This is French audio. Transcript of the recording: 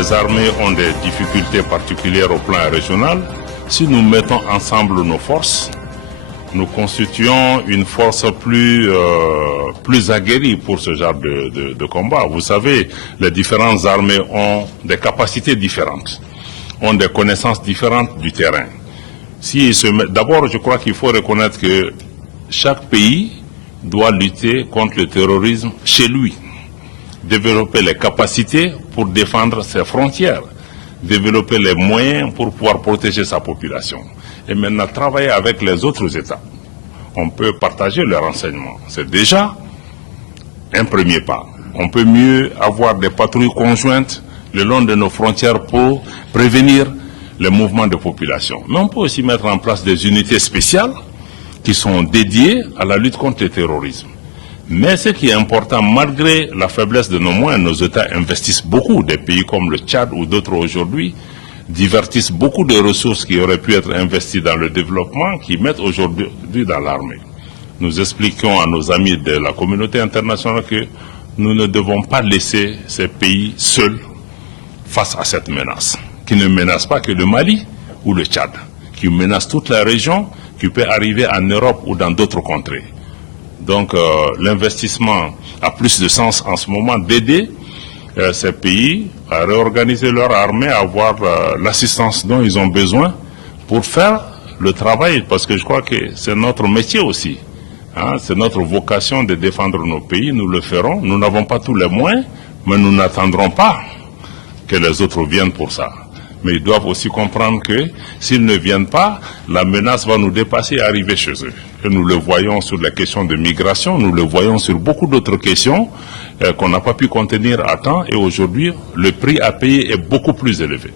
les armées ont des difficultés particulières au plan régional, si nous mettons ensemble nos forces, nous constituons une force plus aguerrie pour ce genre de combat. Vous savez, les différentes armées ont des capacités différentes, ont des connaissances différentes du terrain. D'abord, je crois qu'il faut reconnaître que chaque pays doit lutter contre le terrorisme chez lui, développer les capacités pour défendre ses frontières, développer les moyens pour pouvoir protéger sa population. Et maintenant, travailler avec les autres États. On peut partager les renseignements. C'est déjà un premier pas. On peut mieux avoir des patrouilles conjointes le long de nos frontières pour prévenir les mouvements de population. Mais on peut aussi mettre en place des unités spéciales qui sont dédiées à la lutte contre le terrorisme. Mais ce qui est important, malgré la faiblesse de nos moyens, nos États investissent beaucoup. Des pays comme le Tchad ou d'autres aujourd'hui divertissent beaucoup de ressources qui auraient pu être investies dans le développement, qui mettent aujourd'hui dans l'armée. Nous expliquons à nos amis de la communauté internationale que nous ne devons pas laisser ces pays seuls face à cette menace, qui ne menace pas que le Mali ou le Tchad, qui menace toute la région, qui peut arriver en Europe ou dans d'autres contrées. Donc l'investissement a plus de sens en ce moment d'aider ces pays à réorganiser leur armée, à avoir l'assistance dont ils ont besoin pour faire le travail, parce que je crois que c'est notre métier aussi. Hein, c'est notre vocation de défendre nos pays, nous le ferons. Nous n'avons pas tous les moyens, mais nous n'attendrons pas que les autres viennent pour ça. Mais ils doivent aussi comprendre que s'ils ne viennent pas, la menace va nous dépasser et arriver chez eux. Et nous le voyons sur la question de migration, nous le voyons sur beaucoup d'autres questions qu'on n'a pas pu contenir à temps. Et aujourd'hui, le prix à payer est beaucoup plus élevé.